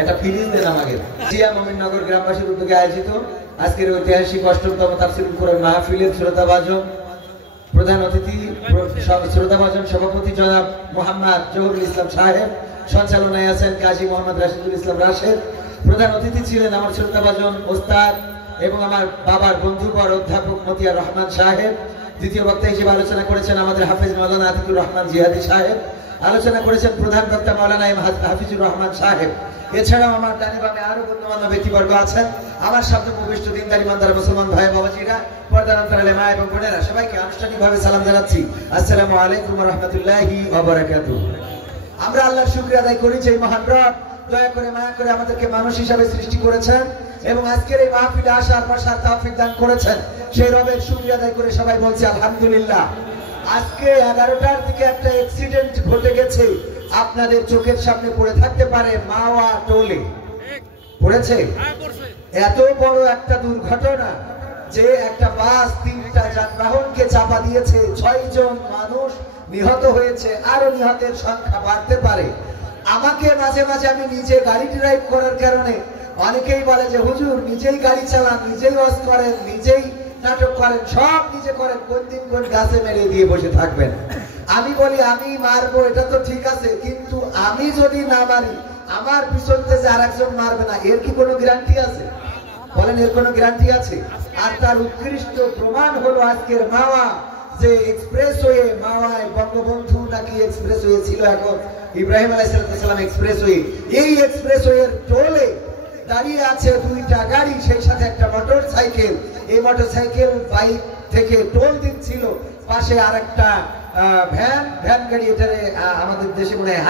একটা ফিলিং দেন আমাকে। জিয়া মোমিননগর গ্রামবাসীর উদ্যোগে আয়োজিত আজকের ঐতিহাসিক ৮ম তাফসীরুল কোরআন মাহফিলের শ্রোতাভাজন প্রধান অতিথি শ্রোতাভাজন সভাপতি জনাব মোহাম্মদ জহুরুল ইসলাম সাহেব, সঞ্চালনায় আছেন কাজী মোহাম্মদ রাশিদুল ইসলাম রাশেদ। প্রধান অতিথি ছিলেন আমার শ্রোতাভাজন ওস্তাদ এবং আমার বাবার বন্ধুবর অধ্যাপক মতিয়ার রহমান সাহেব। দ্বিতীয় বক্তা হিসেবে আলোচনা করেছেন আমাদের হাফেজ মাওলানা আতিকুর রহমান জিহাদি সাহেব। আলোচনা করেছেন প্রধান বক্তা মাওলানা হাফিজুর রহমান সাহেব। এছাড়াও আমার ডানে বামে আরো গণ্যমান্য ব্যক্তিবর্গ আছেন। আমার সামনে উপবিষ্ট দিনদার ইমানদার মুসলমান ভাই বাবাজিরা, পর্দার অন্তরালে মা এবং বোনেরা, সবাইকে আনুষ্ঠানিকভাবে সালাম জানাচ্ছি। আসসালামু আলাইকুম ওয়া রাহমাতুল্লাহি ওয়া বারাকাতুহু। আমরা আল্লাহর শুকরিয়া আদায় করি যে মহান রব দয়া করে মায়া করে আমাদেরকে মানুষ হিসাবে সৃষ্টি করেছেন এবং আজকের এই মাহফিলে আসার বসার তৌফিক দান করেছেন। সেই রবের শুকরিয়া আদায় করে সবাই বলছি আলহামদুলিল্লাহ। আজকে 11টার দিকে একটা অ্যাক্সিডেন্ট ঘটে গেছে, আপনাদের চোখের সামনে পড়ে থাকতে পারে মাওয়া টোলে পড়েছে। এত বড় একটা দুর্ঘটনা যে একটা বাস 3টা যানবাহনকে চাপা দিয়েছে, 6 জন মানুষ নিহত হয়েছে, আরো নিহতের সংখ্যা বাড়তে পারে। আমাকে মাঝে মাঝে আমি নিজে গাড়ি ড্রাইভ করার কারণে অনেকেই বলে যে হুজুর নিজেই গাড়ি চালান, নিজেই ওয়াজ করেন, নিজেই নাটক করেন, সব নিজে করেন, কোন দিন কোন গাছে মেরে দিয়ে বসে থাকবেন। আমি বলি আমি মারবো, এটা তো ঠিক আছে, কিন্তু আমি যদি না মারি আমার পিছন থেকে আরেকজন মারবে না, এর কি কোনো গ্যারান্টি আছে? বলেন, এর কোনো গ্যারান্টি আছে? আর তার উৎকৃষ্ট প্রমাণ হলো আজকের মাওয়া যে এক্সপ্রেসওয়ে, মাওয়ায় বঙ্গবন্ধু নাকি এক্সপ্রেসওয়ে ছিল, এখন ইব্রাহিম আলাইহিস সালাম এক্সপ্রেসওয়ে। এই এক্সপ্রেসওয়ের টোলে দাঁড়িয়ে আছে 2টা গাড়ি, সেই সাথে একটা মোটরসাইকেল। এই মোটরসাইকেল বাইক থেকে টোল দিচ্ছিল, পাশে আরেকটা ভ্যান গাড়ি, এটারে আমাদের দেশে মনে হয়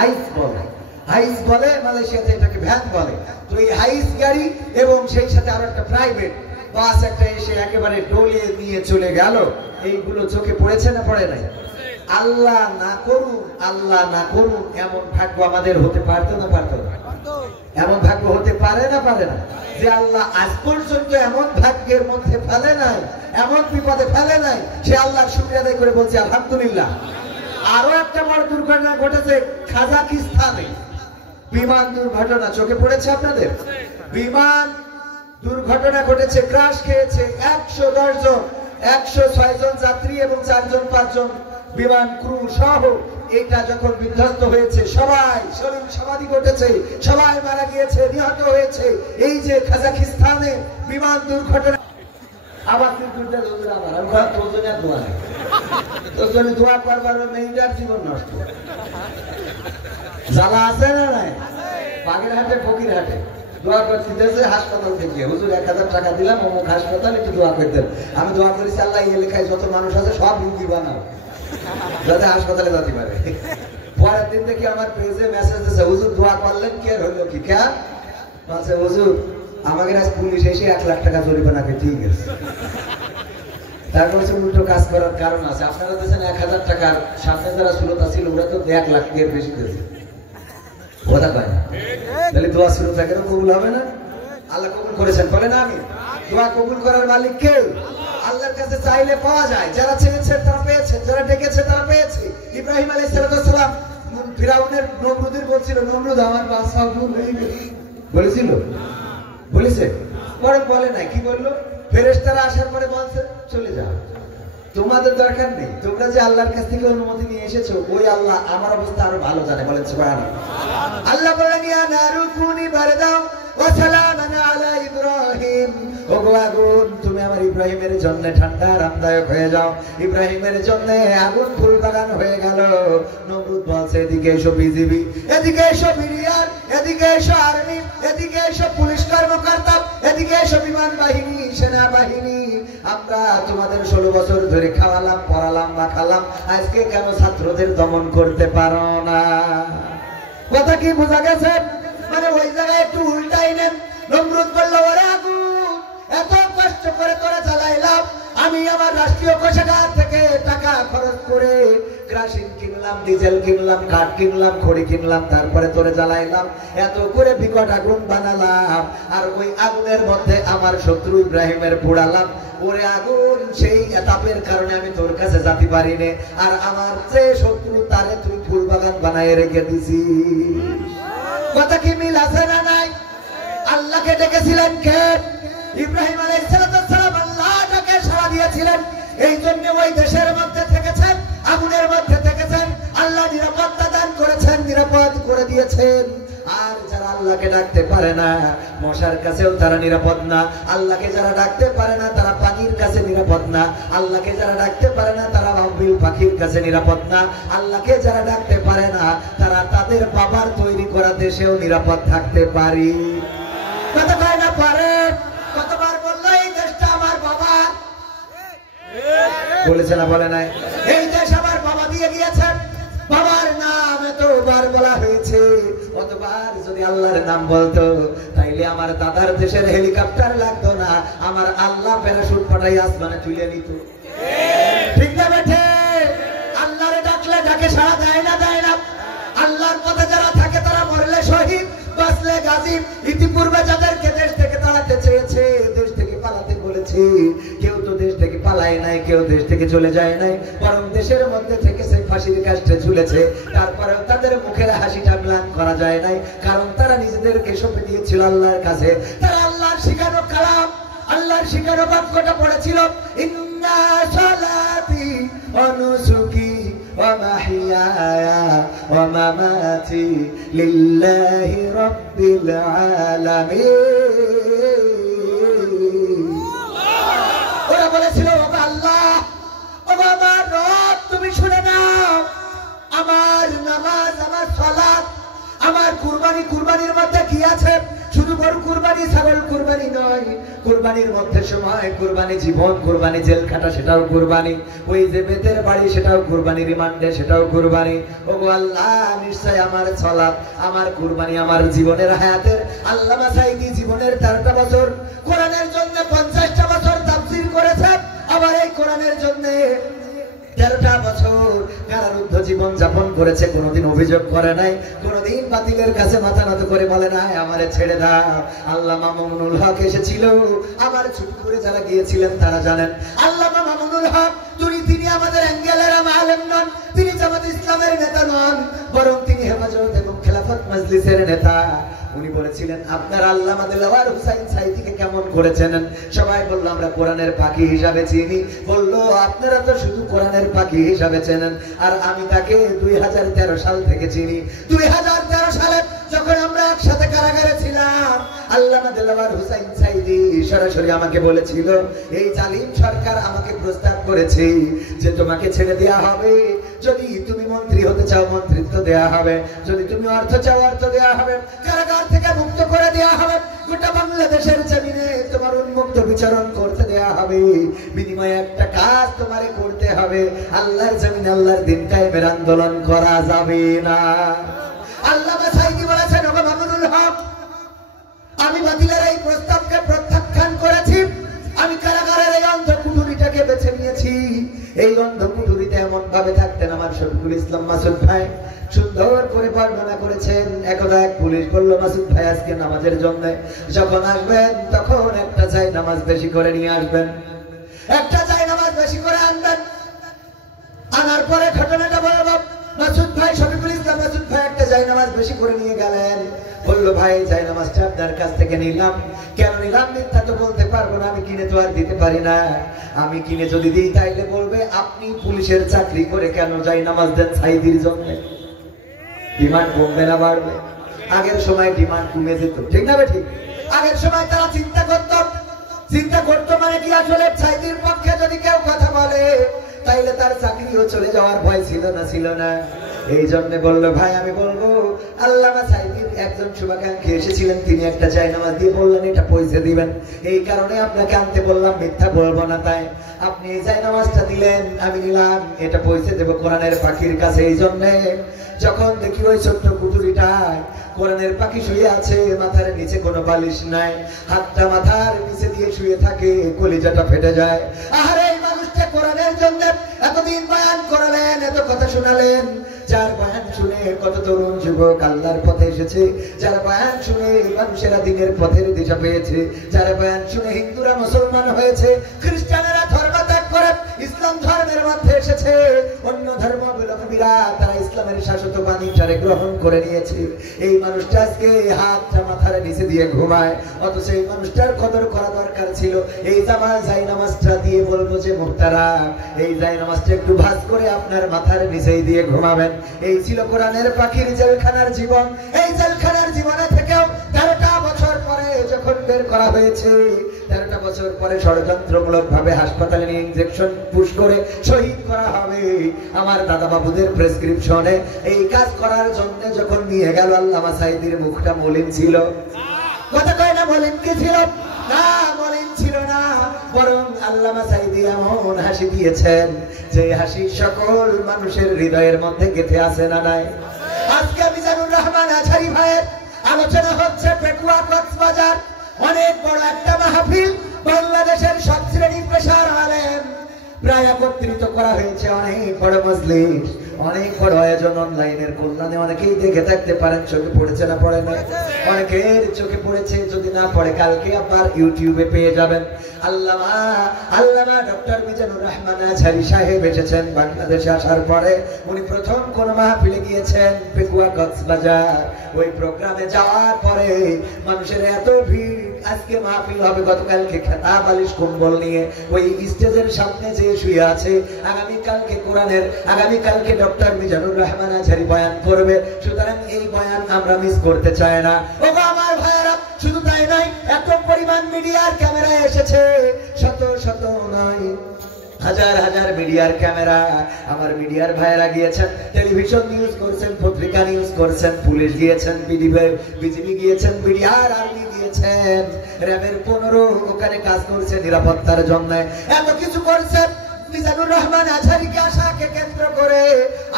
হাইস বলে, মালয়েশিয়াতে এটাকে ভ্যান বলে। তো এই হাইস গাড়ি এবং সেই সাথে আরো একটা প্রাইভেট বাস একটা এসে একেবারে টোলে নিয়ে চলে গেল। এইগুলো চোখে পড়েছে না পড়ে নাই? আল্লাহ না করুন এমন ভাগ্য আমাদের হতে পারতো না? এমন ভাগ্য হতে পারে না যে আল্লাহ আজ পর্যন্ত এমন ভাগ্যের মধ্যে ফেলে নাই, এমন বিপদে ফেলে নাই। সে আল্লাহর শুকরিয়া আদায় করে বলছি আলহামদুলিল্লাহ। আরো একটা বড় দুর্ঘটনা ঘটেছে কাজাকিস্তানে, বিমান দুর্ঘটনা। চোখে পড়েছে আপনাদের? বিমান দুর্ঘটনা ঘটেছে, ক্রাশ খেয়েছে 110 জন, 106 জন যাত্রী এবং 4 জন 5 জন বিমান ক্রু সহ। এটা যখন বিধ্বস্ত হয়েছে, সবাই শরীর সমাধি ঘটেছে, সবাই মারা গিয়েছে, নিহত হয়েছে। এই যে কাজাকিস্তানে বিমান দুর্ঘটনা। আবার দোয়া করবার মেয়েটার জীবন নষ্ট। জ্বালা আছে না নাই? বাগেরহাটে ফকিরহাটে দোয়া করতেছে হাসপাতাল থেকে, হুজুর 1000 টাকা দিলাম অমুক হাসপাতাল, একটু দোয়া করতেন। আমি দোয়া করেছি আল্লাহ এই এলাকায় যত মানুষ আছে সব রুগী বানাও যাতে হাসপাতালে যেতে পারে। পরের দিন দেখি আমার পেজে মেসেজ দিয়েছে, হুজুর দোয়া করলেন, কে হইলো কি কেন? বলছে হুজুর আমাকে আজ পুলিশ এসে 1 লাখ টাকা জরিমানাকে ঠিক আছে। তারপর উল্টো কাজ করার কারণ আছে। আপনারা দিয়েছেন 1000 টাকার, সামনে যারা শ্রোতা ছিল ওরা তো 1 লাখ টাকার বেশি দিয়েছে। কথা কয় না? তাহলে দোয়া শ্রোতাকেও কবুল হবে না? আল্লাহ কবুল করেছেন, বলে না? আমি দোয়া কবুল করার মালিক কে? আল্লাহর কাছে চাইলে পাওয়া যায়। যারা চেয়েছেন তারা পেয়েছেন, যারা ডেকেছে তারা পেয়েছে। ইব্রাহিম আলাইহিস সালাম ফিরাউনের নমরুদের বলছিল, নমরুদ আমার বাদশাহ বলেছিল, বলেছে? পরে বলে নাই, কি বললো? ফেরেশতারা আসার পরে বলছে চলে যাও, তোমাদের দরকার নেই, তোমরা যে আল্লাহর কাছ থেকে অনুমতি নিয়ে এসেছো ওই আল্লাহ আমার অবস্থা আরো ভালো জানে। বলেন সুবহানাল্লাহ। আল্লাহ বলেন ইয়া নারু কুনি বারদাও ওয়া সালামান আলা ইব্রাহিম, ওগো আগুন তুমি আমার ইব্রাহিমের জন্য ঠান্ডা আরামদায়ক হয়ে যাও। ইব্রাহিমের জন্য আগুন ফুল বাগান হয়ে গেল। নমরুদ বলছে এদিকে এসো বিজিবি, এদিকে এসো বিডিআর, এদিকে এসো আর্মি, এদিকে এসো পুলিশ কর্মকর্তা, এদিকে এসো বিমান বাহিনী, সেনাবাহিনী। আমরা তোমাদের 16 বছর ধরে খাওয়ালাম, পড়ালাম, মাখালাম, আজকে কেন ছাত্রদের দমন করতে পারো না? কথা কি বোঝা গেছে? মানে ওই জায়গায় একটু উল্টাই নেন। নমরুদ বলল ওরে আগুন, এত কষ্ট করে তোরা চালাইলাম, আমি আমার রাষ্ট্রীয় কোষাগার থেকে টাকা খরচ করে কেরোসিন কিনলাম, ডিজেল কিনলাম, কাঠ কিনলাম, খড়ি কিনলাম, তারপরে তোরে জ্বালাইলাম, এত করে বিকট আগুন বানালাম, আর ওই আগুনের মধ্যে আমার শত্রু ইব্রাহিমের পোড়ালাম। ওরে আগুন, সেই তাপের কারণে আমি তোর কাছে যেতে পারিনি, আর আমার যে শত্রু তারে তুই ফুল বাগান বানায় রেখে দিছিস। কথা কি মিল আছে না নাই? আল্লাহকে ডেকেছিলেন কে? ইব্রাহিম আলাইহিস সালাম আল্লাহ ডাকে সাড়া দিয়েছিলেন। এই জন্য ওই দেশের মধ্যে থেকেছেন, আগুনের মধ্যে থেকেছেন, আল্লাহ নিরাপত্তা দান করেছেন, নিরাপদ করে দিয়েছেন। আর যারা আল্লাহকে ডাকতে পারে না, মশার কাছেও তারা নিরাপদ না। আল্লাহকে যারা ডাকতে পারে না, তারা পানির কাছে নিরাপদ না। আল্লাহকে যারা ডাকতে পারে না, তারা বাবুই পাখির কাছে নিরাপদ না। আল্লাহকে যারা ডাকতে পারে না, তারা তাদের বাবার তৈরি করা দেশেও নিরাপদ থাকতে পারি। কত কয় না পারে? কতবার বললো এই দেশটা আমার বাবা? বলেছে না বলে নাই? এই দেশ আমার বাবা দিয়ে গিয়েছেন। বাবার নাম এতবার বলা হয়েছে, অতবার যদি আল্লাহর নাম বলতো তাইলে আমার দাদার দেশের হেলিকপ্টার লাগতো না, আমার আল্লাহ প্যারাশুট পাঠাই আসমানে তুলে নিত। ঠিক না বেঠে? আল্লাহরে ডাকলে ডাকে সাড়া দেয় না, দেয় না। আল্লাহর পথে যারা থাকে তারা মরলে শহীদ, বাঁচলে গাজী। ইতিপূর্বে যাদেরকে দেশ থেকে তাড়াতে চেয়েছে, দেশ থেকে পালাতে বলেছে, কেউ তো দেশ থেকে পালায় নাই, কেউ দেশ থেকে চলে যায় নাই, বরং দেশের মধ্যে থেকে সে ফাঁসির কাষ্টে ঝুলেছে। তারপরেও তাদের মুখের হাসিটা ম্লান করা যায় নাই, কারণ তারা নিজেদেরকে সঁপে দিয়েছিল আল্লাহর কাছে। তারা আল্লাহর শিখানো কালাম, আল্লাহর শিখানো বাক্যটা পড়েছিল, ইন্না সালাতি ওয়া নুসুকি ওয়া মাহইয়ায়া ওয়া মামাতি লিল্লাহি রাব্বিল আলামিন। ওরা বলেছিল, ও আল্লাহ, ও আমার রব, তুমি শুনে নাও, আমার নামাজ, আমার সালাত, আমার কুরবানি, কুরবানির মধ্যে কি আছে? শুধু গরু কুরবানি, ছাগল কুরবানি নয়, কুরবানির মধ্যে সময় কুরবানি, জীবন কুরবানি, জেল কাটা সেটাও কুরবানি, ওই যে বেতের বাড়ি সেটাও কুরবানি, রিমান্ডে সেটাও কুরবানি। ও আল্লাহ, নিশ্চয় আমার সালাত, আমার কুরবানি, আমার জীবনের হায়াতের। আল্লামা সাঈদী জীবনের 13টা বছর কোরআনের জন্য 50টা বছর তাফসীর করেছেন, আবার এই কোরআনের জন্য 13টা বছর কারারুদ্ধ জীবন যাপন করেছে। কোনোদিন অভিযোগ করে নাই, কোনোদিন বাতিলের কাছে মাথা নত করে বলে নাই আমারে ছেড়ে দাও। আল্লামা মামুনুল হক এসেছিল, আমার ছুটি করে যারা গিয়েছিলেন তারা জানেন। আল্লামা মামুনুল হক তিনি আমাদের অ্যাঙ্গেলের আলেম নন, তিনি জামাত ইসলামের নেতা নন, বরং তিনি হেফাজত এবং খেলাফত মজলিসের নেতা। উনি বলেছিলেন, আপনার আল্লামা দেলাওয়ার হুসাইন সাঈদীকে কেমন করে চেনেন? সবাই বলল, আমরা কোরআনের পাখি হিসাবে চিনি। বলল, আপনারা তো শুধু কোরআনের পাখি হিসাবে চেনেন, আর আমি তাকে 2013 সাল থেকে চিনি। 2013 সালে যখন আমরা একসাথে কারাগারে ছিলাম, আল্লামা দেলাওয়ার হুসাইন সাঈদী সরাসরি আমাকে বলেছিল, এই জালিম সরকার আমাকে প্রস্তাব করেছে যে তোমাকে ছেড়ে দেয়া হবে, যদি তুমি মন্ত্রী হতে চাও মন্ত্রিত্ব দেয়া হবে, যদি তুমি অর্থ চাও অর্থ দেয়া হবে, কারাগার থেকে মুক্ত করে দেয়া হবে, গোটা বাংলাদেশের জমিনে তোমার উন্মুক্ত বিচরণ করতে দেয়া হবে, বিনিময়ে একটা কাজ তোমারে করতে হবে, আল্লাহর জমিনে আল্লাহর দিন কায়েমের আন্দোলন করা যাবে না। আল্লামা সাঈদী বলেছেন, ওগো মামুনুল হক, আমি বাতিলের এই প্রস্তাবকে প্রত্যাখ্যান করেছি। আমি কারাগারের এই অন্ধ কুঠুরিটাকে বেছে নিয়েছি। এই অন্ধ কুঠুরিতে এমন ভাবে থাকতেন আমার শফিকুল ইসলাম মাসুদ ভাই, সুন্দর করে বর্ণনা করেছেন। একদা এক পুলিশ বলল, মাসুদ ভাই আজকে নামাজের জন্য যখন আসবেন তখন একটা চাই নামাজ বেশি করে নিয়ে আসবেন, একটা চাই নামাজ বেশি করে আনবেন। আনার পরে ঘটনাটা বলব, মাসুদ ভাই, শফিকুল ইসলাম মাসুদ ভাই একটা চাই নামাজ বেশি করে নিয়ে গেলেন। বললো, ভাই চাই নামাজটা আপনার কাছ থেকে নিলাম। কেন নিলাম? মিথ্যা তো বলতে পারবো না, আমি কিনে তো আর দিতে পারি না। আমি কিনে যদি দিই তাইলে বলবে আপনি পুলিশের চাকরি করে কেন চাই নামাজ দেন সাঈদীর জন্য। ডিমান্ড কমবে না বাড়বে? আগের সময় ডিমান্ড কমে যেত, ঠিক না ঠিক? আগের সময় তারা চিন্তা করতো মানে কি, আসলে সাঈদীর পক্ষে যদি কেউ কথা বলে তাইলে তার চাকরিও চলে যাওয়ার ভয় ছিল না। এই জন্য বললো, ভাই আমি বলবো, আল্লামা সাঈদীর একজন শুভাকাঙ্ক্ষী এসেছিলেন, তিনি একটা জায়নামাজ দিয়ে বললেন এটা পয়সা দিবেন, এই কারণে আপনাকে আনতে বললাম, মিথ্যা বলবো না। তাই আপনি এই জায়নামাজটা দিলেন, আমি নিলাম, এটা পয়সা দেবো কোরআনের পাখির কাছে। এই জন্য যখন দেখি ওই ছোট্ট কুটুরিটায় কোরআনের পাখি শুয়ে আছে, মাথার নিচে কোনো বালিশ নাই, হাতটা মাথার নিচে দিয়ে শুয়ে থাকে, কলিজাটা ফেটে যায়। আরে এই মানুষটা কোরআনের জন্য এতদিন বয়ান করালেন, এত কথা শোনালেন, যার বয়ান শুনে কত তরুণ যুবক আল্লাহর পথে এসেছে, যার বয়ান শুনে মানুষেরা দিনের পথের দিশা পেয়েছে, যার বয়ান শুনে হিন্দুরা মুসলমান হয়েছে, খ্রিস্টানেরা ধর্ম ত্যাগ করে ইসলাম ধর্মের মধ্যে এসেছে, অন্য ধর্মাবলম্বীরা তারা ইসলামের শাশ্বত বাণীটারে গ্রহণ করে নিয়েছে। এই মানুষটা আজকে হাতটা মাথার নিচে দিয়ে ঘুমায়, অথচ এই মানুষটার কদর করা দরকার ছিল। এই জাই নামাজটা দিয়ে বলবো যে মুহতারাম, এই জাই নামাজটা একটু ভাঁজ করে আপনার মাথার নিচেই দিয়ে ঘুমাবেন। এই ছিল কোরআনের পাখির জেলখানার জীবন। এই জেলখানার জীবনে থেকেও 13টা বছর পরে যখন বের করা হয়েছে, 13টা বছর পরে ষড়যন্ত্রমূলক ভাবে হাসপাতালে নিয়ে ইনজেকশন পুশ করে শহীদ করা হবে। আমার দাদা বাবুদের প্রেসক্রিপশনে এই কাজ করার জন্য যখন নিয়ে গেল, আল্লামা সাঈদীর মুখটা মলিন ছিল। কথা কয় না মলিন কি ছিল? না, মলিন ছিল না, বরং আল্লামা সাঈদী এমন হাসি দিয়েছেন যে হাসি সকল মানুষের হৃদয়ের মধ্যে গেঁথে আছে না নাই? আজকে মিজানুর রহমান আজহারী ভাইয়ের আলোচনা হচ্ছে পেকুয়া কক্সবাজার, অনেক বড় একটা মাহফিল, বাংলাদেশের সব শ্রেণী পেশার আলেম প্রায় একত্রিত করা হয়েছে, অনেক বড় মজলিস, অনেক বড় আয়োজন। অনলাইনের কল্যাণে অনেকেই দেখে থাকতে পারেন, চোখে পড়েছে না পড়ে না? অনেকের চোখে পড়েছে, যদি না পড়ে কালকে আবার ইউটিউবে পেয়ে যাবেন। আল্লামা ডক্টর মিজানুর রহমান আজহারী সাহেব এসেছেন বাংলাদেশে। আসার পরে উনি প্রথম কোন মাহফিলে গিয়েছেন পেকুয়া কক্সবাজার। ওই প্রোগ্রামে যাওয়ার পরে মানুষের এত ভিড়, আজকে মাহফিল হবে, গতকালকে খেতাব বালিশ কম্বল নিয়ে ওই স্টেজের সামনে যে শুয়ে আছে, আগামীকালকে কোরআনের, আগামীকালকে ডক্টর মিজানুর রহমান আজহারী বয়ান করবে। সুতরাং এই বয়ান আমরা মিস করতে চাই না। ও আমার ভাইয়েরা, শুধু তাই নয়, এত পরিমাণ মিডিয়ার ক্যামেরা এসেছে, শত শত নয়, হাজার হাজার মিডিয়ার ক্যামেরা। আমার মিডিয়ার ভাইয়েরা গিয়েছেন, টেলিভিশন নিউজ করছেন, পত্রিকা নিউজ করছেন, পুলিশ গিয়েছেন, বিজিবি গিয়েছেন, বিডিআর আর্মি গিয়েছেন, র্যাবের 15 ওখানে কাজ করছে নিরাপত্তার জন্য, এত কিছু করছেন মিজানুর রহমান আজহারীকে আশাকে কেন্দ্র করে।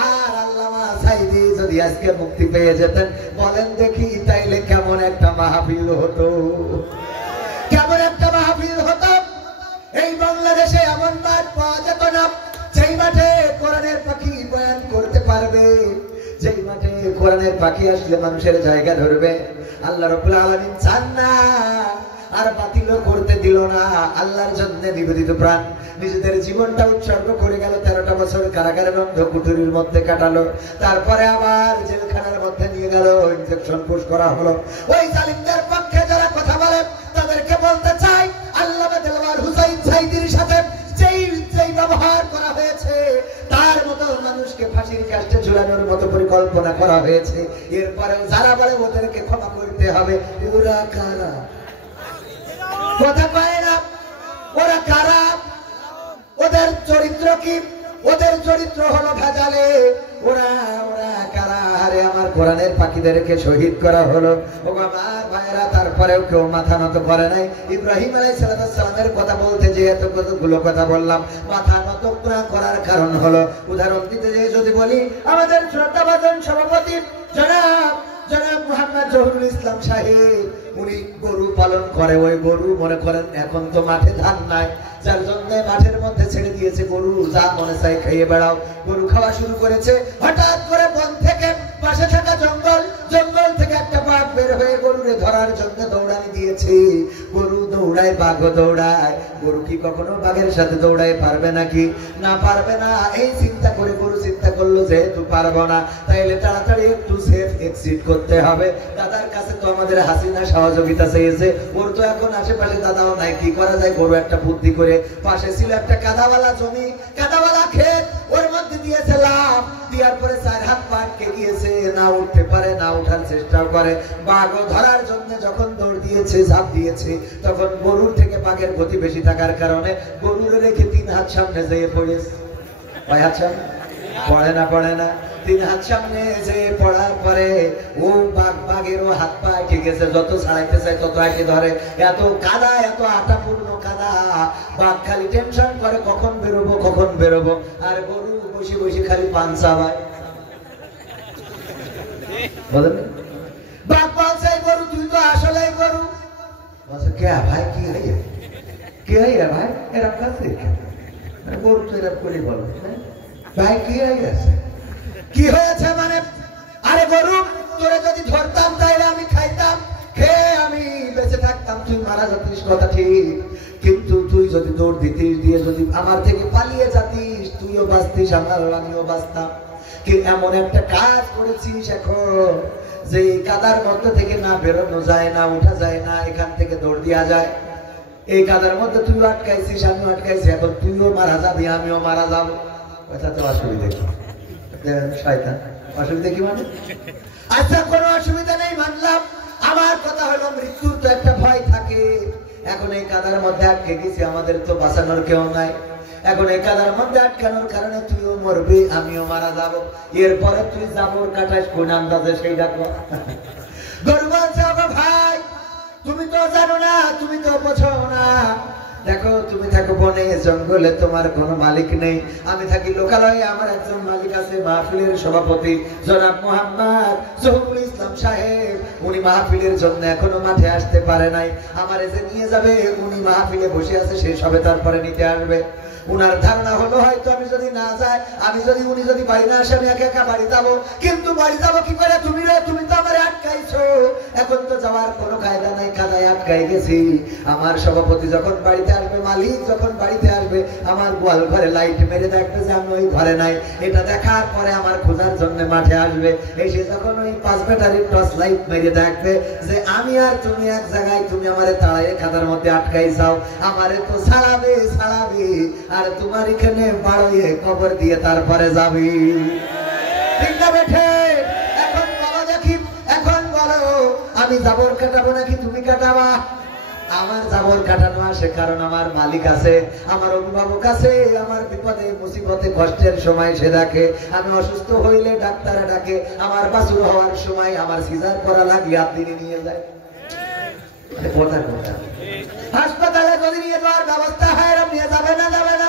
আর আল্লামা সাঈদী যদি আজকে মুক্তি পেয়ে যেতেন, বলেন দেখি তাইলে কেমন একটা মাহফিল হতো, কেমন একটা মাহফিল হতো। এই বাংলাদেশে এমন মাঠ পাওয়া যেত না যেই মাঠে কোরআনের পাখি বয়ান করতে পারবে, যেই মাঠে কোরআনের পাখি আসলে মানুষের জায়গা ধরবে। আল্লাহ রাব্বুল আলামিন চান না, আর বাতিলও করতে দিল না। আল্লাহর জন্য নিবেদিত প্রাণ নিজেদের জীবনটা উৎসর্গ করে গেল, 13টা বছর কারাগারের বন্ধ কুঠুরির মধ্যে কাটালো, তারপরে আবার জেলখানার মধ্যে নিয়ে গেল, ইনজেকশন পুশ করা হলো। ওই জালিমদের পক্ষে যারা কথা বলে তাদেরকে বলতে চাই, আল্লামা দেলওয়ার হুসাইন সাঈদীর সাথে যেই ব্যবহার করা হয়েছে, তার মতো মানুষকে ফাঁসির কাস্টে ঝুলানোর মতো পরিকল্পনা করা হয়েছে। এরপরেও যারা বলে ওদেরকে ক্ষমা করতে হবে, ওরা কারা? কথা পায় না, ওরা কারা? ওদের চরিত্র কি? ওদের চরিত্র হলো ভেজালে। ওরা কারা? আরে আমার কোরআনের পাখিদেরকে শহীদ করা হলো। ও আমার ভাইয়েরা, তারপরেও কেউ মাথা নত করে নাই। ইব্রাহিম আলাইহিস সালামের কথা বলতে যে এতগুলো কথা বললাম, মাথা নত না করার কারণ হলো, উদাহরণ দিতে যে যদি বলি, আমাদের শ্রদ্ধাভাজন সভাপতি জনাব মুহাম্মদ জহুরুল ইসলাম সাহেব, উনি গরু পালন করে। ওই গরু মনে করেন এখন তো মাঠে ধান নাই, যার জন্য মাঠের মধ্যে ছেড়ে দিয়েছে, গরু যা মনে চাই খেয়ে বেড়াও। গরু খাওয়া শুরু করেছে, হঠাৎ করে বন থেকে পাশে থাকা জঙ্গল থেকে একটা বাঘ বের হয়ে গরুরে ধরার জন্য দৌড়ানি দিয়েছে। গরু দৌড়ায়, বাঘও দৌড়ায়, গরু কি কখনো বাঘের সাথে দৌড়ায় পারবে নাকি? না, পারবে না। এই চিন্তা করে গরু চিন্তা করলো, যেহেতু পারবো না, তাইলে তাড়াতাড়ি একটু সেফ এক্সিট করতে হবে। দাদার কাছে তো আমাদের হাসিনা সহযোগিতা চেয়েছে, ওর তো এখন আশেপাশে দাদাও নাই, কি করা যায়? গরু একটা বুদ্ধি করে, পাশে ছিল একটা কাদাওয়ালা জমি, কাদাওয়ালা ক্ষেত, ওর মধ্যে দিয়েছে লাফ, দেওয়ার পরে 4 হাত পা আটকে গিয়েছে, না উঠতে পারে, না উঠার চেষ্টা করে। বাঘও ধরার জন্য যখন দৌড় দিয়েছে, ঝাঁপ দিয়েছে, তখন গরুর থেকে বাঘের গতি বেশি থাকার কারণে গরুর রেখে 3 হাত সামনে যেয়ে পড়েছে। কয় হাত সামনে? পড়ে না 3 হাত সামনে যে পড়ার পরে ও বাঘেরও হাত পা ঠিক আছে, যত ছাড়াইতে চায় তত আটকে ধরে। এত কাদা, এত আটাপূর্ণ কাদা, বাঘ খালি টেনশন করে কখন বেরোবো, আর গরু বসে বসে খালি পান চাবায়। বলেন বাঘ বলছে, গরু তুই তো আসলে গরু। বলছে কে ভাই, কি হইয়া ভাই এরকম কাছে? গরু তো এরকম করে বলো ভাই, কি হয়ে গেছে? কি হয়েছে মানে? আরে গরু, তোরে যদি ধরতাম তাইলে আমি খাইতাম, খেয়ে আমি বেঁচে থাকতাম, তুই মারা যাতিস, কথা ঠিক, কিন্তু তুই যদি দৌড় দিতিস, দিয়ে যদি আমার থেকে পালিয়ে যাতিস, তুইও বাঁচতিস, আমিও বাঁচতাম। কি এমন একটা কাজ করেছিস এখন যে কাদার মধ্যে থেকে না বেরোনো যায় না, উঠা যায় না, এখান থেকে দৌড় দেওয়া যায়। এই কাদার মধ্যে তুইও আটকাইছিস, আমিও আটকাইছি, এখন তুইও মারা যাবি, আমিও মারা যাবো। কথা তো অসুবিধা কি? শয়তান অসুবিধা কি মানে? আচ্ছা কোনো অসুবিধা নেই মানলাম। আমার কথা হলো মৃত্যুর তো একটা ভয় থাকে। এখন এই কাদার মধ্যে আটকে গেছি, আমাদের তো বাঁচানোর কেউ নাই। এখন এই কাদার মধ্যে আটকানোর কারণে তুইও মরবি, আমিও মারা যাব। এরপরে তুই জাবর কাটাস কোন আন্দাজে সেইটা কর। গরু বলছে ভাই তুমি তো জানো না, তুমি তো বোঝো না। দেখো তুমি থাকো বনে জঙ্গলে, তোমার কোনো মালিক নেই। আমি থাকি লোকালয়ে, আমার একজন মালিক আছে, মাহফিলের সভাপতি জনাব মোহাম্মদ জহুরুল ইসলাম সাহেব। উনি মাহফিলের জন্য এখনো মাঠে আসতে পারে নাই। আমার যে নিয়ে যাবে, উনি মাহফিলে বসে আছে, সে সবে তারপরে নিতে আসবে। উনার ধারণা হলো হয়তো আমি যদি না যাই, উনি যদি বাড়ি না আসে, আমি একা একা বাড়ি যাবো। কিন্তু বাড়ি যাবো কি করে? তুমি তো আমার আটকাইছো। এখন তো যাওয়ার কোনো কায়দা নাই, কাদায় আটকাই গেছি। আমার সভাপতি যখন বাড়িতে আসবে, মালিক যখন বাড়িতে আসবে, আমার গোয়াল ঘরে লাইট মেরে দেখবে যে আমি ওই ঘরে নাই। এটা দেখার পরে আমার খোঁজার জন্য মাঠে আসবে। এসে যখন ওই 5 ব্যাটারির টর্চ লাইট মেরে দেখবে যে আমি আর তুমি এক জায়গায়, তুমি আমারে তাড়াইয়ে কাদার মধ্যে আটকাইছাও, আমারে তো ছাড়াবে আর তোমার এখানে বাড়িয়ে কবর দিয়ে তারপরে যাবি। ঠিক না বেঠে? এখন বলো দেখি, এখন বলো আমি জাবর কাটাবো নাকি তুমি কাটাবা? আমার জাবর কাটানো আসে, কারণ আমার মালিক আছে, আমার অভিভাবক আছে। আমার বিপদে মুসিবতে কষ্টের সময় সে ডাকে, আমি অসুস্থ হইলে ডাক্তার ডাকে, আমার বাছুর হওয়ার সময় আমার সিজার করা লাগলে আপনি নিয়ে যায়। হাসপাতালে যদি নিয়ে যাওয়ার ব্যবস্থা হয়, নিয়ে যাবে না? যাবে না,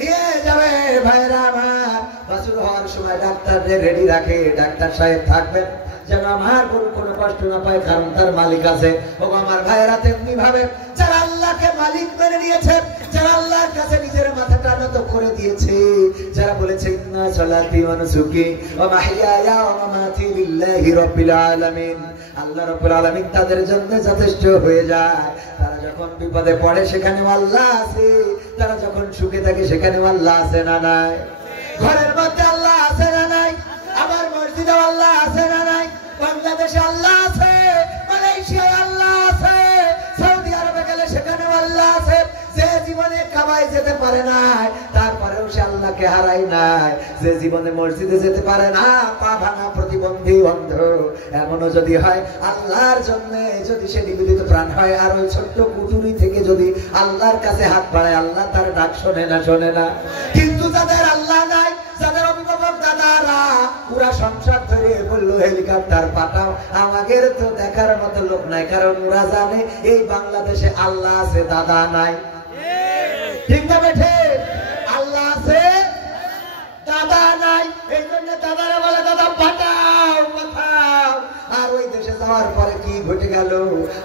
নিয়ে যাবে। ভাইরা আমার বাছুর হওয়ার সময় ডাক্তার রেডি রাখে, ডাক্তার সাহেব থাকবেন যেন আমার গরু কোনো কষ্ট না পায়, কারণ তার মালিক আছে। ও আমার ভাইয়েরা তেমনি ভাবে যারা আল্লাহকে মালিক মেনে নিয়েছে, যারা আল্লাহর কাছে নিজের মাথাটা নত করে দিয়েছে, যারা বলেছে ইন্না সালাতি ওয়া নুসুকি ওয়া মাহইয়ায়া ওয়া মামাতি লিল্লাহি রাব্বিল আলামিন, আল্লাহ রাব্বুল আলামিন তাদের জন্য যথেষ্ট হয়ে যায়। তারা যখন বিপদে পড়ে সেখানেও আল্লাহ আছে, তারা যখন সুখে থাকে সেখানেও আল্লাহ আছে না নাই? ঘরের মধ্যে আল্লাহ আছে না নাই? আমার মসজিদে আল্লাহ আছে না নাই? বাংলাদেশে আল্লাহ আছে, মালয়েশিয়ায় আল্লাহ আছে, সৌদি আরবে গেলে সেখানেও আল্লাহ আছে। যে জীবনে কাবায় যেতে পারে না, তারপরেও সে আল্লাহকে হারাই নাই। যে জীবনে মসজিদে যেতে পারে না, পা ভাঙা, প্রতিবন্ধী, অন্ধ, এমনও যদি হয়, আল্লাহর জন্য যদি সে নিবেদিত প্রাণ হয়, আর ওই ছোট্ট কুটুরি থেকে যদি আল্লাহর কাছে হাত বাড়ায়, আল্লাহ তার ডাক শোনে না? শোনে না। কিন্তু যাদের আল্লাহ নাই, যাদের অভিভাবক দাদারা পুরা সংসার ধরে বললো হেলিকপ্টার পাঠাও, আমাদের তো দেখার মতো লোক নাই, কারণ ওরা জানে এই বাংলাদেশে আল্লাহ আছে, দাদা নাই। ঠিক না বেঠে? আল্লাহ আছে, দাদা নাই। এই জন্য দাদারা বলে দাদা পাঠাও পাঠাও। আর ওই দেশে যাওয়ার পরে কি ঘটে গেল?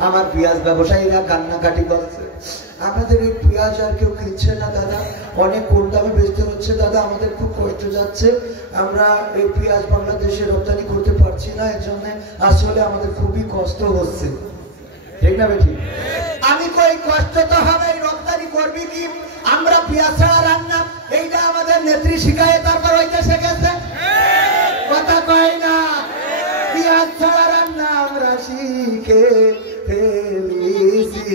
আমার পেঁয়াজ ব্যবসায়ীরা কান্নাকাটি করছে, আমাদের এই পেঁয়াজ আর কেউ কিনছে না দাদা, অনেক কম দামে বেচতে হচ্ছে দাদা, আমাদের খুব কষ্ট যাচ্ছে, আমরা এই পেঁয়াজ বাংলাদেশে রপ্তানি করতে পারছি না, এর জন্য আসলে আমাদের খুবই কষ্ট হচ্ছে। ঠিক না বেঠি? আমি কই কষ্ট তো হবে, রপ্তানি করবি কি? আমরা পেঁয়াজ ছাড়া রান্না, এইটা আমাদের নেত্রী শিখায়, তারপর ওই দেশে গেছে। কথা কয় না? পেঁয়াজ ছাড়া রান্না আমরা শিখে ফেলেছি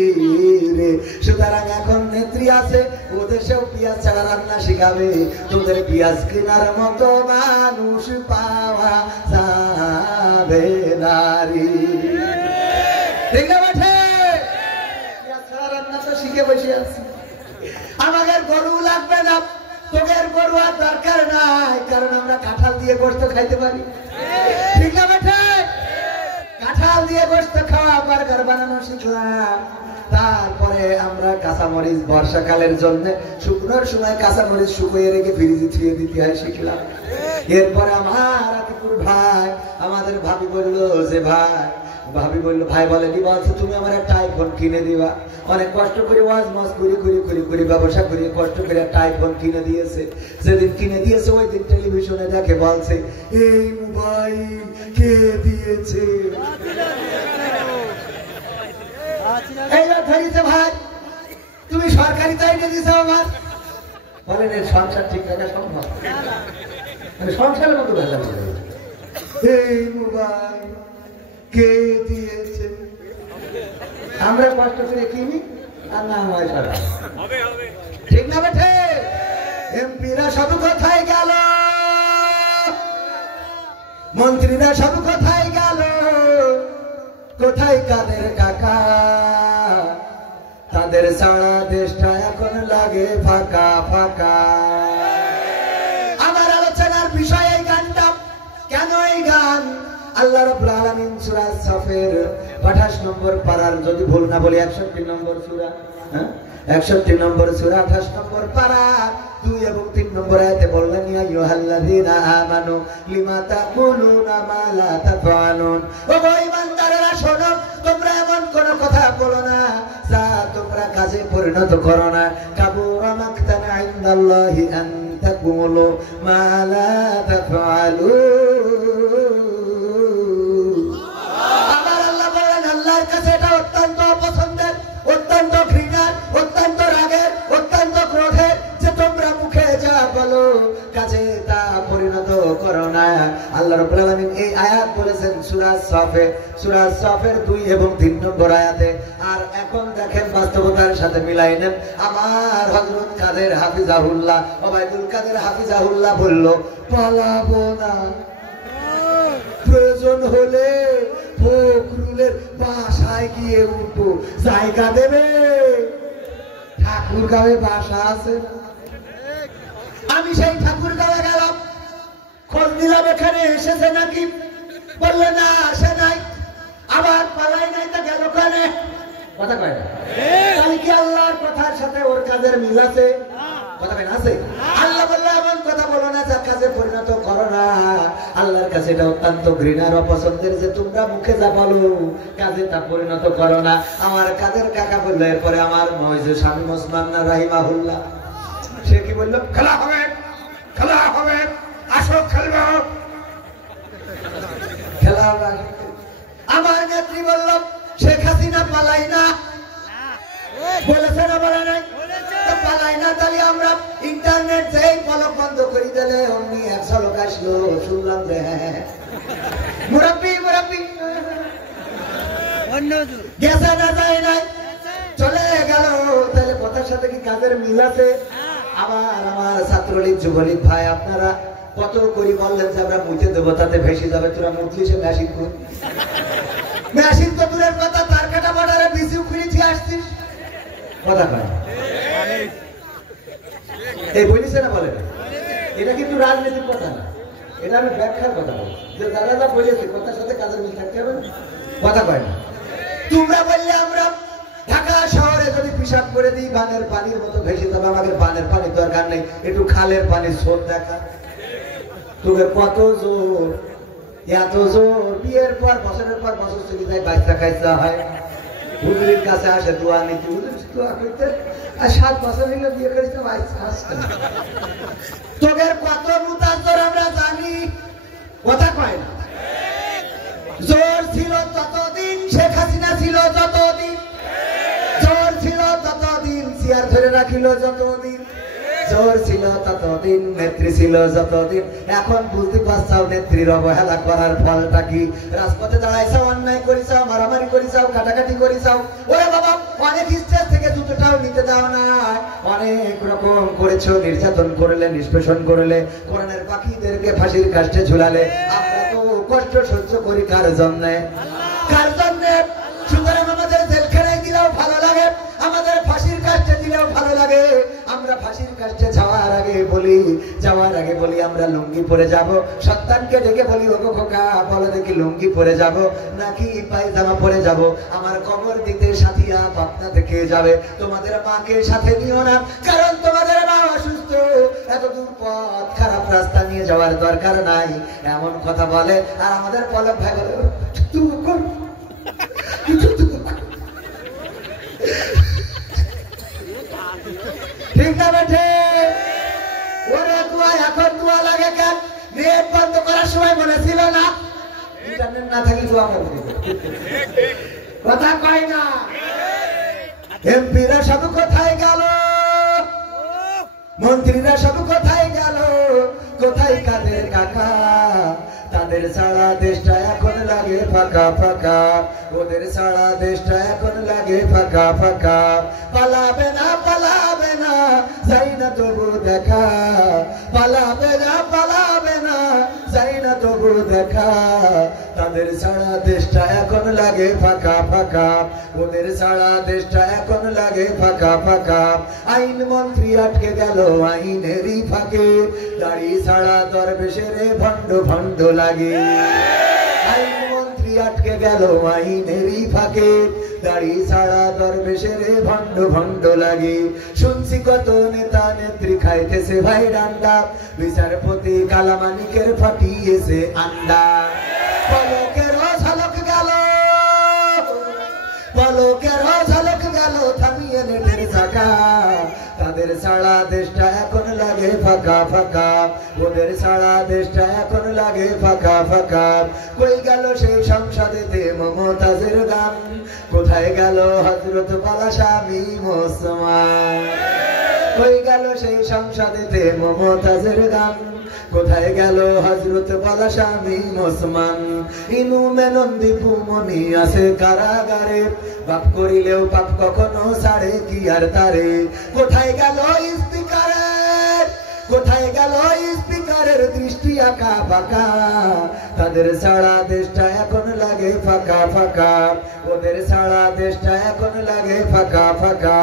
রে। সুতরাং এখন নেত্রী আছে, ও দেশেও পেঁয়াজ ছাড়া রান্না শিখাবে। তোদের পেঁয়াজ কেনার মতো মানুষ পাওয়া যাবে না রে। ঠিক না বেঠে? পেঁয়াজ ছাড়া রান্না তো শিখে বসে আছি। আমাদের গরু লাগবে না, তোদের গরু আর দরকার নাই, কারণ আমরা কাঁঠাল দিয়ে গোশত খাইতে পারি। ঠিক না বেঠে? কাঁঠাল দিয়ে গোশত খাওয়া, বার্গার বানানো শিখলাম। তারপরে আমরা কাঁচামরিচ বর্ষাকালের জন্য শুকনোর সময় কাঁচামরিচ শুকিয়ে রেখে ফ্রিজে ছুঁয়ে দিতে হয় শিখলাম। এরপরে আমার আতিকুর ভাই, আমাদের ভাবি বললো যে ভাবি বললো, ভাই বলেনি, বলছে তুমি আমার একটা আইফোন কিনে দিবা। অনেক কষ্ট করে ওয়াজ মাস করে ব্যবসা করে কষ্ট করে একটা আইফোন কিনে দিয়েছে। যেদিন কিনে দিয়েছে ওই দিন টেলিভিশনে দেখে বলছে, এই মোবাইল কে দিয়েছে? এই ধরিছে ভাই, তুমি সরকারি চাকরি দিছো আমার, বলেন এর সংসার ঠিক রাখা সম্ভব? মানে সংসারের মতো ভেজাল হয়ে গেছে। এই মোবাইল কে দিয়েছে? আমরা কষ্ট করে কিনি আর না হয় সরকার, ঠিক না বেঠে? এমপিরা সব কোথায় গেল, মন্ত্রীরা সব কোথায় গেল, কোথায় কাদের কাকা? তাদের সারা দেশটা এখন লাগে ফাঁকা ফাঁকা। আমার আলোচনার বিষয় এই গানটা। কেন এই গান? আল্লাহ রাব্বুল আলামিন সূরা সাফের 28 নম্বর পারার, যদি ভুল না বলি 61 নম্বর সূরা, 61 নম্বর সূরা 28 নম্বর পারা 2 এবং 3 নম্বর আয়াতে বললেন, ইয়া আইয়ুহাল্লাযীনা আমানু লিমা তাকুলুনা মা লা তাফআলুন। ও ঈমানদারেরা শোনো, তোমরা এমন কোন কথা বলো না যা তোমরা কাজে পরিণত করো না। কাবুরা মাকতান ইনদাল্লাহি আন তাকুলু মা লা তাফআলুন। আমার আল্লাহ বলেন, আল্লাহর কাছে এটা অত্যন্ত পছন্দের, অত্যন্ত ঘৃণার, অত্যন্ত রাগের, অত্যন্ত ক্রোধের যে তোমরা মুখে যা বলো কাজে তা পরিণত করো না। আল্লাহ রাব্বুল আলামিন এই আয়াত বলেছেন সূরা সাফে, সূরা সাফের 2 এবং 3 নম্বর আয়াতে। আর এখন দেখেন বাস্তবতার সাথে মিলাই নেন। আমার হযরত কাদের হাফিজাহুল্লাহ, ওবায়দুল কাদের হাফিজাহুল্লাহ বলল, পালাবো না, প্রয়োজন হলে ফখরুলের বাসায় গিয়ে উঠবো, জায়গা দেবে? ঠাকুরগাঁওয়ে বাসা আছে, আমি সেই ঠাকুরগাঁওয়ে গেলাম, খোঁজ দিলাম এখানে এসেছে নাকি, বললে না আসে নাই। আবার পালাই নাই, তা গেল কানে? কথা কয় না। তাহলে কি আল্লাহর কথার সাথে ওর কাজের মিল আছে? কথা কয় না, আছে? আল্লাহ বললে এমন কথা বলো না যা কাজে পরিণত করো না। আল্লাহর কাছে এটা অত্যন্ত ঘৃণার অপছন্দের যে তোমরা মুখে যা বলো কাজে তা পরিণত করো না। আমার কাদের কাকা বললো, এরপরে আমার মহজে শামীম ওসমান রাহিমাহুল্লাহ, সে কি বললো, খেলা হবে, খেলা হবে, আসো খেলবে, খেলা হবে। আমার নেত্রী বলল, শেখ হাসিনা পালাই না, বলেছে না বলে নাই? পালাই না, তাহলে আমরা ইন্টারনেট যেই পলক বন্ধ করে দিলে অমনি 100 লোক আসলো, শুনলাম যে হ্যাঁ মুরাব্বি মুরাব্বি গেছে না যায় নাই, চলে গেল। তাহলে কথার সাথে কি কাজের মিল আছে? আবার আমার ছাত্রলীগ যুবলীগ ভাই, আপনারা কত করি বললেন যে আমরা মুছে দেবো, তাতে ভেসে যাবে, তোরা মুখলি সে মেশিন কর, মেশিন তো দূরের কথা, তার কাটা বর্ডারে বিসিউ খুঁড়েছি আসছিস, কথা কয় এই বলিছে না বলে? এটা কিন্তু রাজনীতির কথা না, এটা আমি ব্যাখ্যার কথা বলছি, যে যারা যা বলেছে কথার সাথে কাজের মিল থাকতে হবে, কথা কয় না। তোমরা বললে আমরা ঢাকা শহরে যদি পিশাব করে দিই বানের পানির মতো ভেসে যাবে, আমাদের বানের পানির দরকার নেই, একটু খালের পানির স্রোত দেখা। তোকে কত জোর, এত জোর, বিয়ের পর বছরের পর বছর চলে যায়, বাচ্চা কাচ্চা হয়, হুজুরের কাছে আসে দোয়া নিতে, হুজুর দোয়া করতে, আর 7 বছর হইলে বিয়ে করেছে, আসছে না। তোদের কত মুতাজ্জর আমরা জানি, কথা কয় না। জোর ছিল ততদিন, শেখ হাসিনা ছিল যতদিন, জোর ছিল ততদিন, চেয়ার ধরে রাখিল যতদিন, জোর ছিল ততদিন, নেত্রী ছিল যতদিন। এখন বুঝতে পারছাও নেত্রীর অবহেলা করার ফলটা কি? রাজপথে দাঁড়াইছাও, অন্যায় করিছাও, মারামারি করিছাও, কাটাকাটি করিছাও, ওরে বাবা অনেক স্টেজ থেকে জুতোটাও নিতে দাও না, অনেক রকম করেছো, নির্যাতন করলে, নিষ্পেষণ করলে, কোরআনের পাখিদেরকে ফাঁসির কাষ্টে ঝুলালে। আমরা তো কষ্ট সহ্য করি কার জন্যে? কার জন্যে? সুতরাং আমাদের জেলখানায় দিলেও ভালো লাগে, আমাদের ফাঁসির কাষ্টে দিলেও ভালো লাগে। আমরা ফাঁসির কাষ্টে যাওয়ার আগে বলি আমরা লুঙ্গি পরে যাব, সন্তানকে ডেকে বলি, ওগো খোকা বলো দেখি লুঙ্গি পরে যাব নাকি পায়জামা পরে যাব? আমার কবর দিতে সাথীরা পাবনা থেকে যাবে, তোমাদের মাকে সাথে নিও না, কারণ তোমাদের মা অসুস্থ, এত দূর পথ খারাপ রাস্তা নিয়ে যাওয়ার দরকার নাই, এমন কথা বলে। আর আমাদের পলক ভাই বলে, ঠিক না বেঠে? ওরে দোয়া এখন দোয়া লাগে কেন? নেট বন্ধ করার সময় মনে ছিল না? ইন্টারনেট না থাকলে দোয়া করবে, কথা কয় না? এমপিরা সব কোথায় গেল, মন্ত্রীরা সব কোথায় গেল, কোথায় কাদের কাকা? তাদের ছাড়া দেশটা এখন লাগে ফাঁকা ফাঁকা, ওদের ছাড়া দেশটা এখন লাগে ফাঁকা ফাঁকা। পালাবে না যাই না তবু দেখা, পালাবে না যাই না তবু দেখা। তাদের ছাড়া দেশটা এখন লাগে ফাঁকা ফাঁকা, ওদের ছাড়া দেশটা এখন লাগে ফাঁকা ফাঁকা। আইন মন্ত্রী আটকে গেল আইনেরই ফাঁকে, দাড়ি ছাড়া দরবেশের ভণ্ড ভণ্ড লাগে। আইন মন্ত্রী আটকে গেল আইনেরই ফাঁকে, দাড়ি ছাড়া দরবেশের ভণ্ড ভণ্ড লাগে। শুনছি কত নেতা নেত্রী খাইতেছে ভাই ডান্ডা, বিচারপতি কালামানিকের ফাটিয়েছে আন্ডা। পলকের ঝলক গেল, পলকের ঝলক গেল থামিয়ে নেটের চাকা। তাদের ছাড়া দেশটা এখন লাগে ফাঁকা ফাঁকা, ওদের ছাড়া দেশটা এখন লাগে ফাঁকা ফাঁকা। কই গেল সেই সংসদেতে মমতাজের গান, কোথায় গেল হযরত বালা শামীম ওসমান? কই গেল সেই সংসদেতে মমতাজের গান, কোথায় গেল হযরত বালা শামীম ওসমান? ইনু মেনন্দি পুমনি আছে কারাগারে, পাপ করিলেও পাপ কখনো ছাড়ে কি আর তারে? কোথায় গেল স্পিকারের, কোথায় গেল স্পিকারের দৃষ্টি আঁকা বাঁকা? তাদের ছাড়া দেশটা এখন লাগে ফাঁকা ফাঁকা, ওদের ছাড়া দেশটা এখন লাগে ফাঁকা ফাঁকা।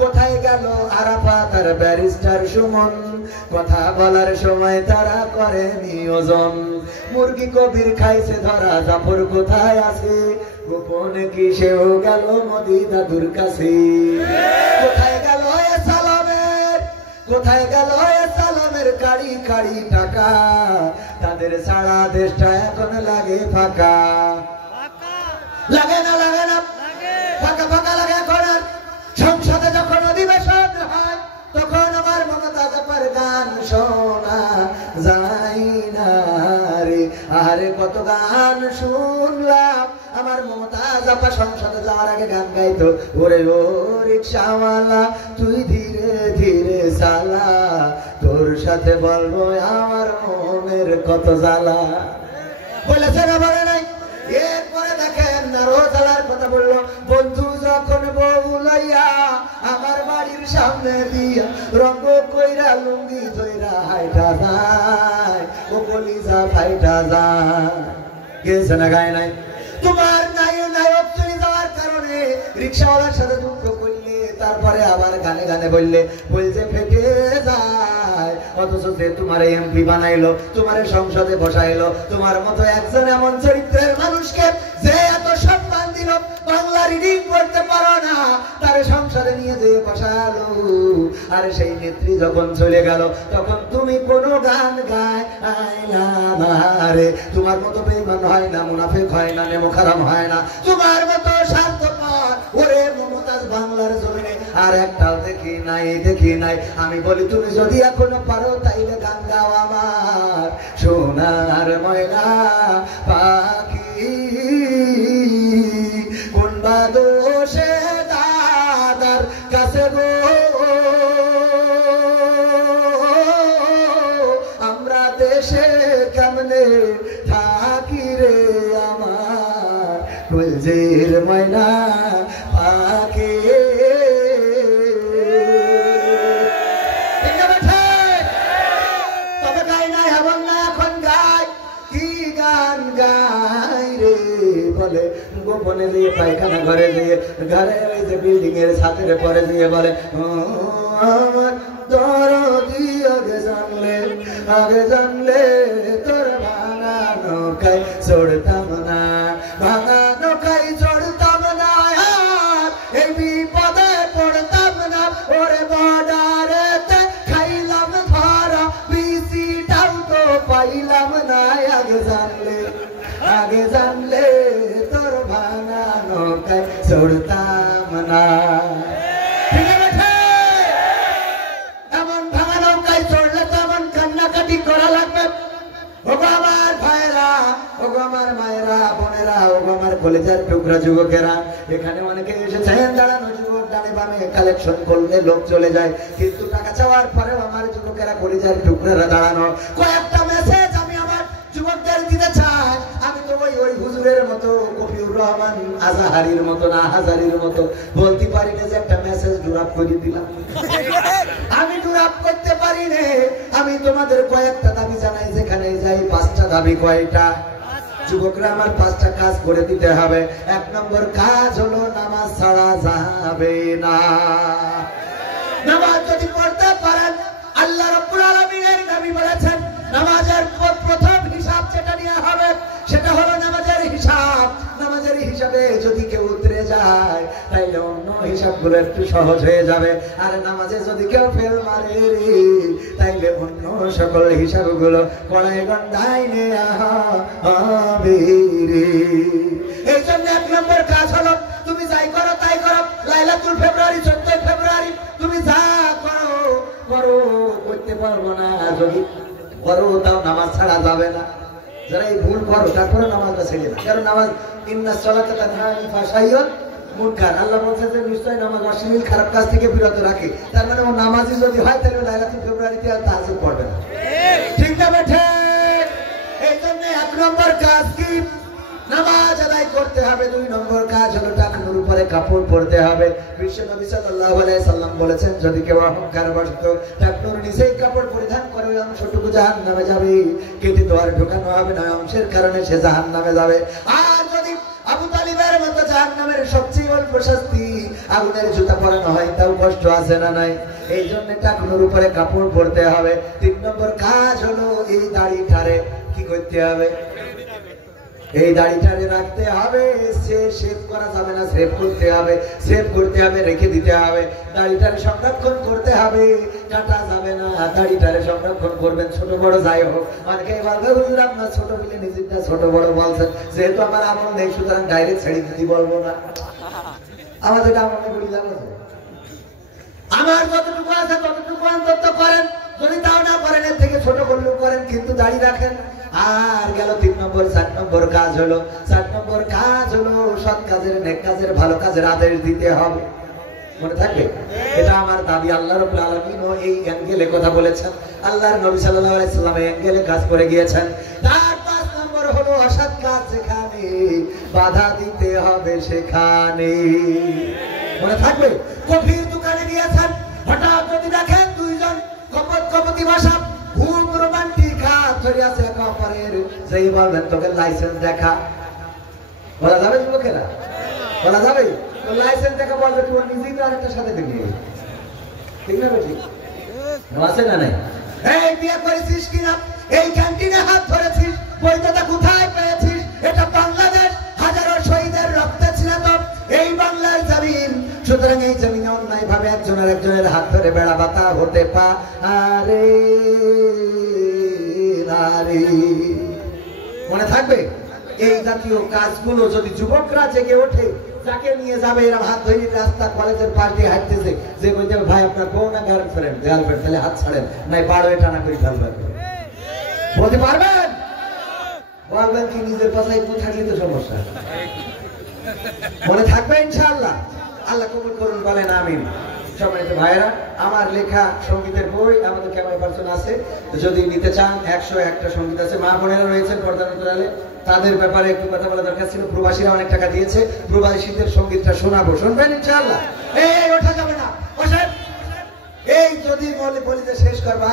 কোথায় গেল আরাফাত আর ব্যারিস্টার সুমন? কথা বলার সময় তারা করে নিয়োজন। মুরগি কবির খাইছে ধরা, জাফর কোথায় আছে? গোপনে কি সেও গেল মোদি দাদুর কাছে? কোথায় গেল সালামের, কোথায় গেল সালামের কাড়ি কাড়ি টাকা? তাদের ছাড়া দেশটা এখন লাগে ফাঁকা। লাগে না ফাঁকা ফাঁকা লাগে। এখন সংসদে যখন অধিবেশন হয়, তখন আমার মমতা জাফর গান শোনা যায় না রে। আরে কত গান শুনলাম, আমার মমতা জাফর সংসদে যাওয়ার আগে গান গাইতো, ওরে ও রিকশাওয়ালা তুই ধীরে ধীরে চালা, তোর সাথে বলবো আমার মনের কত জ্বালা। বলেছে না বলে নাই? এরপরে দেখেন আরো জ্বালার কথা বললো, বন্ধু যখন বউ লইয়া আমার বাড়ির সামনে দিয়া রঙ্গ কইরা লুঙ্গি ধইরা হাইটা যায়, ও কলিজা ফাইটা যায়। গেছে না গায় নাই? তোমার নায়ক চলে যাওয়ার কারণে রিক্সাওয়ালার সাথে দুঃখ করলে, তারপরে আবার গানে গানে বলছে ফেটে যায়। অথচ যে তোমার এমপি বানাইলো, তোমার সংসদে বসাইলো, তোমার মতো একজন এমন চরিত্রের মানুষকে যে এত সম্মান দিল, বাংলা রিডিং করতে পারো না, তার সংসদে নিয়ে যেয়ে বসালো। আর সেই নেত্রী যখন চলে গেল, তখন তুমি কোনো গান গাইলা না রে। তোমার মতো বেঈমান হয় না, মুনাফিক হয় না, নেমোখারাম হয় না, তোমার মতো স্বার্থপর ওরে মমতাজ বাংলার জমিনে আর একটাও দেখি নাই। আমি বলি তুমি যদি এখনো পারো তাইলে গান গাও আমার সোনার ময়না পাখি। কোন বা দোষে দাদার কাছে গো আমরা দেশে কেমনে থাকি রে আমার কলজের ময়না পাখি। তবে গাই নাই এমন না, এখন গাই কি গান গাই রে বলে, গোপনে দিয়ে পায়খানা ঘরে দিয়ে, ঘরে ওই যে বিল্ডিং এর ছাদের পরে দিয়ে বলে, আমার দরদি আগে জানলে তোর ভাঙা নৌকায় চড়তাম না, ভাঙা নৌকায় চড়তাম না, এই বিপদে পড়তাম না, ওরে বর্ডারেতে খাইলাম ধরা, বিসিটাও তো পাইলাম না। আগে জানলে তোর ভাঙা নৌকায় চড়তাম না। এমন ভাঙা নৌকায় চড়লে তো এমন কান্নাকাটি করা লাগবে। ওগো আমার ভাইরা, ওগো আমার মায়েরা, বোনেরা, ওগো আমার কলেজের টুকরা যুবকেরা, এখানে অনেকে এসেছেন, দাঁড়ানো যুবক ডানে বামে কালেকশন করলে লোক চলে যায়, কিন্তু টাকা চাওয়ার পরেও আমার যুবকেরা কলিজার টুকরারা দাঁড়ানো। কয়েকটা মেসেজ আমি আমার যুবকদের দিতে চাই। আমি তো ওই হুজুরের মতো কবিউর রহমান আজাহারির মতো না হাজারির মতো বলতে পারি না যে একটা মেসেজ ড্রপ করে দিলাম। আমি ড্রপ করতে পারি না। আমি তোমাদের কয়েকটা দাবি জানাই, যেখানে যাই 5টা দাবি। কয়টা? যুবকরা আমার 5টা কাজ করে দিতে হবে। 1 নম্বর কাজ হলো নামাজ ছাড়া যাবে না। নামাজ যদি পড়তে পারেন, আল্লাহ রাব্বুল আলামিনের নবী বলেছেন নামাজের প্রথম হিসাব যেটা নিয়ে হবে সেটা হলো নামাজের হিসাব। নামাজের হিসাবে যদি কেউ উতরে যায় তাইলে অন্য হিসাবগুলো একটু সহজ হয়ে যাবে। আর নামাজে যদি কেউ ফেল মারে রে তাইলে অন্য সকল হিসাবগুলো কড়াই গন্ডায় নেওয়া হবে রে। এই জন্য 1 নম্বর কাজ হলো তুমি যাই করো তাই করো, লাইলাতুল ফেব্রুয়ারি 14 ফেব্রুয়ারি তুমি যা করো করো, করতে পারবো না যদি করো তাও নামাজ ছাড়া যাবে না। যারা এই ভুল করো তারপরে নামাজটা ছেড়ে না, কারণ নামাজ ইন্নাস সালাতা তানহা আনিল ফাহশাই ওয়াল মুনকার, আল্লাহ বলেছেন যে নিশ্চয়ই নামাজ অশ্লীল খারাপ কাজ থেকে বিরত রাখে। তার মানে ও নামাজি যদি হয় তাহলে লাইলাতুল ফেব্রুয়ারিতে আর তাহাজ্জুদ পড়বে না। ঠিক না বেঠে? এই জন্য 1 নম্বর কাজ কি? নামাজ আদায় করতে হবে। 2 নম্বর কাজ হলো টাকনুর উপরে কাপড় পরতে হবে। বিশ্ব নবী সাল্লাল্লাহু আলাইহি সাল্লাম বলেছেন যদি কেউ অহংকার বশত টাকনুর নিচেই কাপড় পরিধান করে ওই অংশটুকু জাহান্নামে যাবে, কেটে তো আর ঢোকানো হবে না, অংশের কারণে সে জাহান্নামে যাবে। আর যদি আবু তালিবের মতো জাহান্নামের সবচেয়ে অল্প শাস্তি আগুনের জুতা পরানো হয় তাও কষ্ট আছে না নাই? এই জন্য টাকনুর উপরে কাপড় পরতে হবে। 3 নম্বর কাজ হলো এই দাড়িটারে কি করতে হবে? এই দাড়িটারে রাখতে হবে। সেভ করা যাবে না, সেভ করতে হবে। সেভ করতে হবে, রেখে দিতে হবে। দাড়িটারে সংরক্ষণ করতে হবে, কাটা যাবে না। দাড়িটারে সংরক্ষণ করবেন, ছোট বড় যাই হোক। অনেকে বলবে হুজুর আপনার ছোট বলে নিজেরটা ছোট বড় বলছেন, যেহেতু আমার আমল নেই সুতরাং ডাইরেক্ট ছেড়ে দিতে বলবো না। আমাদের আমল নেই বলি যাবো, আমার যতটুকু আছে ততটুকু অন্তত করেন। যদি তাও না করেন এর থেকে ছোট করলেও করেন, কিন্তু দাড়ি রাখেন। আর গেল 3 নম্বর। 4 নম্বর কাজ হলো সৎ কাজের, নেক কাজের, ভালো কাজের আদেশ দিতে হবে। মনে থাকবে? এটা আমার দাবি। আল্লাহ রাব্বুল আলামিন এই অ্যাঙ্গেলে কথা বলেছেন, আল্লাহর নবী সাল্লাল্লাহু আলাইহি সাল্লাম এই অ্যাঙ্গেলে কাজ করে গিয়েছেন। তার 5 নম্বর হলো অসৎ কাজ যেখানে বাধা দিতে হবে সেখানে। মনে থাকবে? কফির দোকানে গিয়েছেন, হঠাৎ যদি দেখেন 2 জন কপতি ভাষা খুব রোমান্টিক হাত ধরে আছে একে অপরের, যেই বলবেন তোকে লাইসেন্স দেখা, বলা যাবে যুবকেরা? বলা যাবে? তো লাইসেন্স দেখা বলবে কি ওর নিজেই তো আরেকটার সাথে দেখবি, ঠিক না? ঠিক আছে না? নাই? এই বিয়ে করেছিস কিনা, এই ক্যান্টিনে হাত ধরেছিস, বৈধতা কোথায় পেয়েছিস? এটা বাংলাদেশ, হাজারো শহীদের রক্তে ছিল তো এই বাংলার জমিন। সুতরাং এই জমিনে অন্যায় ভাবে একজনের হাত ধরে বেড়া বাতা হতে পারে। মনে থাকবে? এই জাতীয় কাজগুলো যদি যুবকরা জেগে ওঠে, যাকে নিয়ে যাবে এরা হাত ধরে রাস্তা কলেজের পাশ দিয়ে হাঁটতেছে, যে বলতে ভাই আপনার বউ না গার্লফ্রেন্ড, তাহলে হাত ছাড়েন, নাই পাড়ো টানা করে ফেলবেন। বলতে পারবেন? বলবেন কি নিজের পাশায় একটু থাকলে তো সমস্যা। মনে থাকবে ইনশাআল্লাহ। আল্লাহ কবুল করুন, বলেন আমিন। সম্মানিত ভাইরা, আমার লেখা সঙ্গীতের বই আমাদের ক্যামেরা পার্সন আছে, যদি নিতে চান 101টা সঙ্গীত আছে। মা বোনেরা রয়েছেন পর্দার অন্তরালে, তাদের ব্যাপারে একটু কথা বলা দরকার ছিল। প্রবাসীরা অনেক টাকা দিয়েছে, প্রবাসীদের সঙ্গীতটা শোনাবো, শুনবেন ইনশাআল্লাহ। এই ওঠা যাবে না, এই যদি বলি যে শেষ করবা।